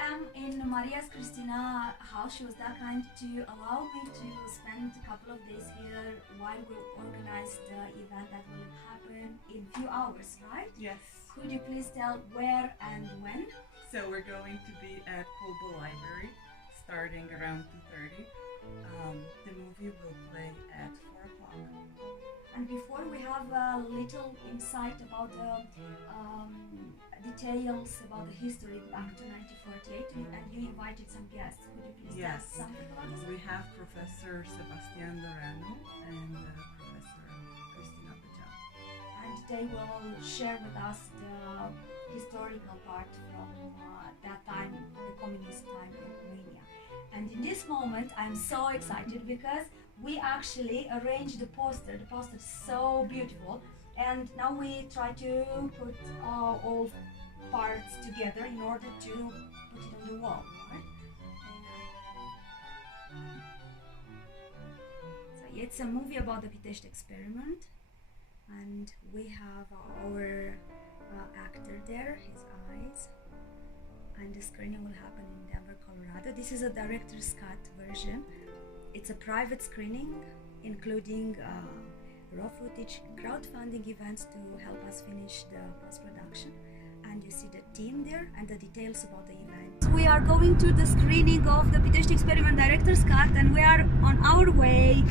am in Maria's Cristina house. She was that kind to allow me to spend a couple of days here while we organize the event that will happen in a few hours, right? Yes. Could you please tell where and when? So we're going to be at Kobo Library starting around 2:30. The movie will play at 4 o'clock. And before we have a little insight about the details about the history back to 1948, and you invited some guests. Could you please tell something about this? We have Professor Sebastian Lorano and Professor Cristina Pejal. And they will share with us the historical part from that time, the communist time in Romania. And in this moment, I'm so excited because we actually arranged the poster. The poster is so beautiful, and now we try to put all parts together in order to put it on the wall, right? So it's a movie about the Pitesti Experiment, and we have our actor there, his eyes, and the screening will happen in Denver, Colorado. This is a director's cut version. It's a private screening, including raw footage, crowdfunding events to help us finish the post-production. And you see the team there and the details about the event. We are going to the screening of the Pitesti Experiment Director's Cut, and we are on our way.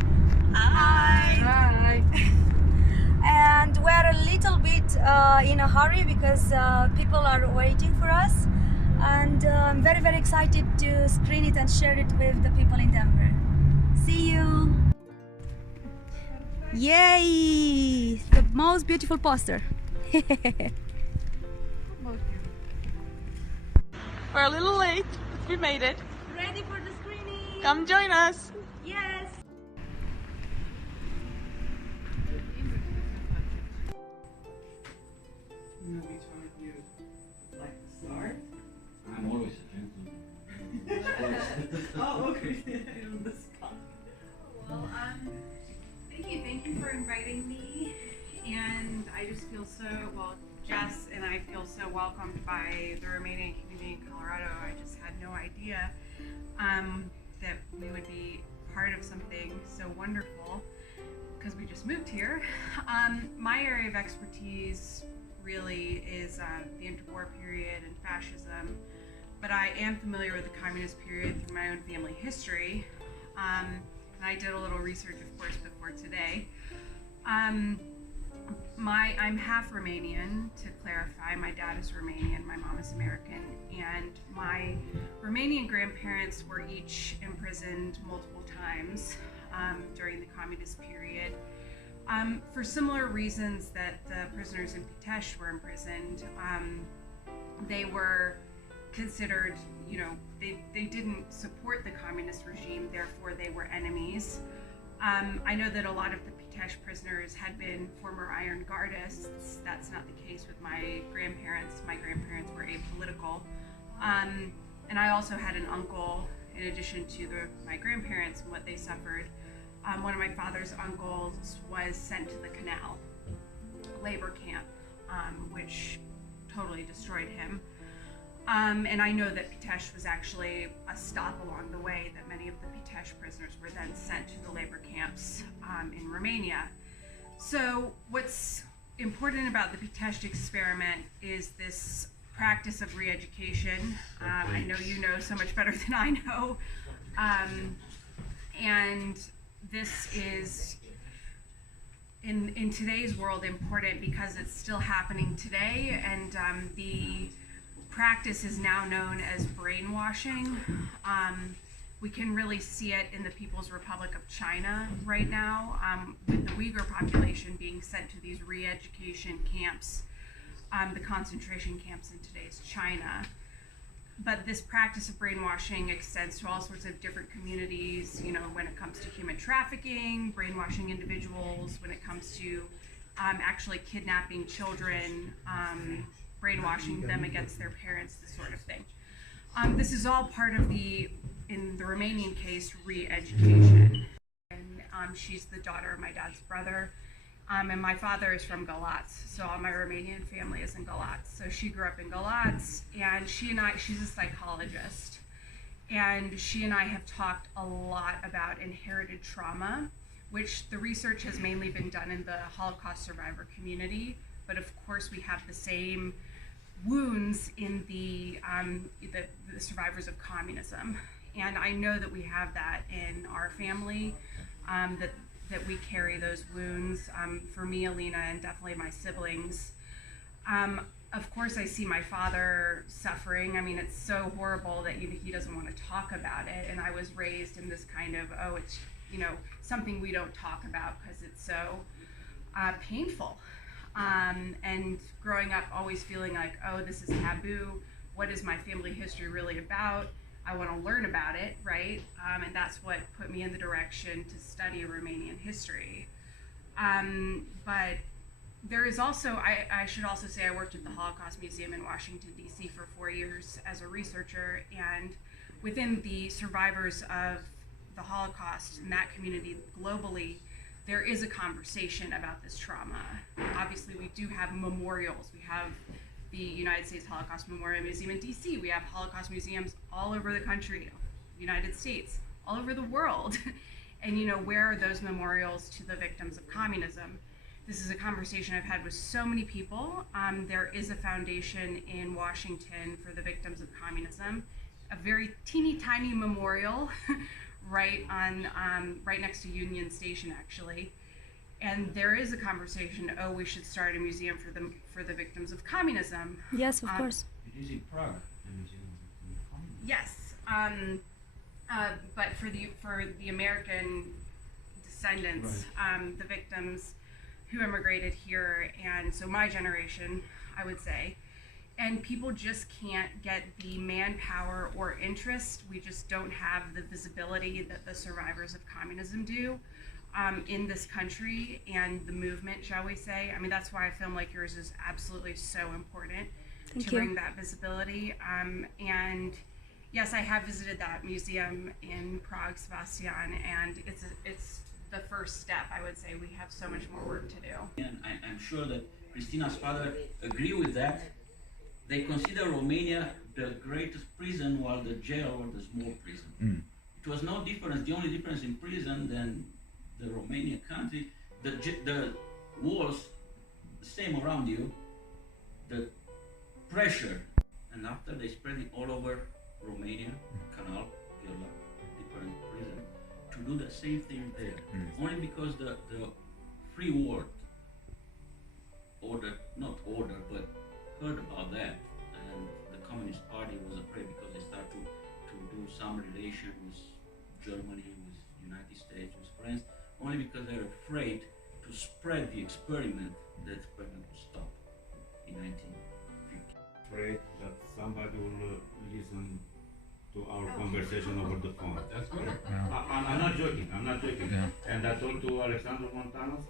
Hi! Hi! And we're a little bit in a hurry because people are waiting for us. And I'm very, very excited to screen it and share it with the people in Denver. See you! Yay! The most beautiful poster. We're a little late, but we made it. Ready for the screening? Come join us! Yes! You know which one of you would like to start? I'm always a gentleman. Oh, okay. On the spot. Well, thank you for inviting me, and I just feel so, well, Jess and I feel so welcomed by the Romanian community in Colorado. I just had no idea that we would be part of something so wonderful because we just moved here. My area of expertise really is the interwar period and fascism, but I am familiar with the communist period through my own family history. And I did a little research, of course, before today. I'm half Romanian, to clarify. My dad is Romanian, my mom is American, and my Romanian grandparents were each imprisoned multiple times during the communist period. For similar reasons that the prisoners in Pitesti were imprisoned. They were considered, they didn't support the communist regime, therefore they were enemies. I know that a lot of the Pitesti prisoners had been former Iron Guardists. That's not the case with my grandparents. My grandparents were apolitical. And I also had an uncle, in addition to my grandparents and what they suffered. One of my father's uncles was sent to the Canal labor camp, which totally destroyed him. And I know that Pitesti was actually a stop along the way, that many of the Pitesti prisoners were then sent to the labor camps in Romania. So what's important about the Pitesti experiment is this practice of re-education. I know you know so much better than I know. And this is, in today's world, important because it's still happening today, and the practice is now known as brainwashing. We can really see it in the People's Republic of China right now, with the Uyghur population being sent to these re-education camps, the concentration camps in today's China. But this practice of brainwashing extends to all sorts of different communities, when it comes to human trafficking, brainwashing individuals, when it comes to actually kidnapping children, brainwashing them against their parents, this sort of thing. This is all part of in the Romanian case, re-education. And she's the daughter of my dad's brother. And my father is from Galatz, so all my Romanian family is in Galatz. So she grew up in Galatz, and she's a psychologist, and she and I have talked a lot about inherited trauma, which the research has mainly been done in the Holocaust survivor community, but of course we have the same wounds in the survivors of communism. And I know that we have that in our family, that we carry those wounds. For me, Alina, and definitely my siblings. Of course, I see my father suffering. I mean, it's so horrible that he doesn't want to talk about it. And I was raised in this kind of, oh, it's, something we don't talk about because it's so painful. And growing up, always feeling like, oh, this is taboo. What is my family history really about? I want to learn about it, right? And that's what put me in the direction to study Romanian history. But there is also, I should also say, I worked at the Holocaust Museum in Washington, D.C. for 4 years as a researcher, and within the survivors of the Holocaust in that community globally, there is a conversation about this trauma. Obviously, we do have memorials. We have the United States Holocaust Memorial Museum in DC. We have Holocaust museums all over the country, United States, all over the world. And where are those memorials to the victims of communism? This is a conversation I've had with so many people. There is a foundation in Washington for the victims of communism, a very teeny tiny memorial right next to Union Station, actually. And there is a conversation, oh, we should start a museum for the victims of communism. Yes, of course. It is in Prague, the Museum of Communism. Yes, but for the American descendants, the victims who immigrated here, and so my generation, I would say, and people just can't get the manpower or interest. We just don't have the visibility that the survivors of communism do. In this country and the movement, shall we say. I mean, that's why a film like yours is absolutely so important to bring that visibility. And yes, I have visited that museum in Prague, Sebastian, and it's the first step. I would say we have so much more work to do. And I'm sure that Christina's father agree with that. They consider Romania the greatest prison, while the jail was the small prison. It was no difference. The only difference in prison than the Romanian country, the walls, the same around you, the pressure, and after they spread it all over Romania, Canal, Gheorghe, different prison, to do the same thing there. Only because the free world but heard about that, and the Communist Party was afraid because they started to do some relation with Germany, with United States, with France, only because they're afraid to spread the experiment. The experiment will stop in 1950. Afraid that somebody will listen to our conversation over the phone. That's good. I'm not joking. Yeah. And I told to Alexandru Montanos,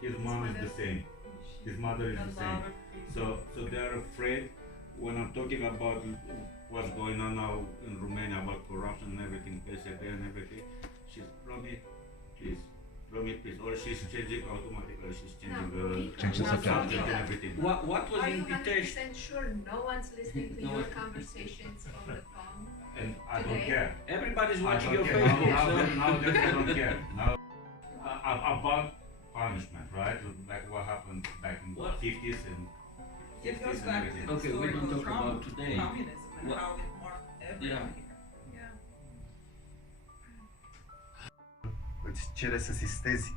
his mom is the same. His mother is the same. So they're afraid when I'm talking about what's going on now in Romania about corruption and everything, PSP and everything. She's Romy, please. Or she's changing automatically. She's changing Change the subject. and everything. What was Are the you invitation? 100% sure no one's listening to your conversations over the phone? And I don't Today? care. Everybody's I watching don't your care. Facebook. so- Nowadays I don't care. Now, about punishment, right? Like what happened back in the What? 50s and It 60s goes and back everything. to the Okay, we don't historical talk trauma about of today. communism and What- how it marked everyone here. Yeah. Îți cere să sistezi